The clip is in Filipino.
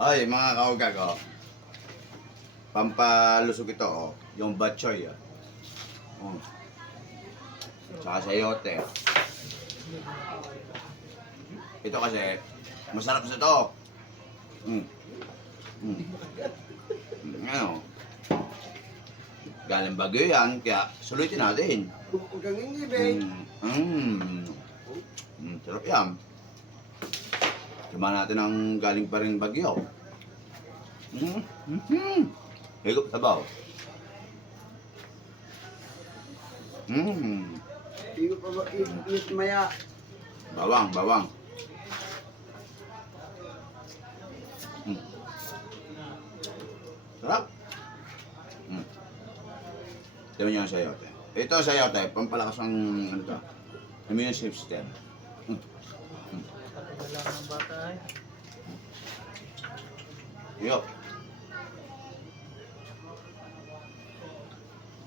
Ay, mga kaugag, oh. Pampalusog ito, oh. Yung batchoy, oh. Oh. Tsaka sayote. Ito kasi, masarap sa to. Mm. Mm. Ano? Galing Baguio yan, kaya sulitin natin. Huwag kang ingibig. Sarap yan. Suma natin ang galing pa rin Baguio. Higop sabaw. Iyo pa ba, init maya. Bawang, bawang. Sarap. Tignan nyo ang sayote. Ito ang sayote, pampalakas ang ano to, immune system. Wala ng bata ay. Yup.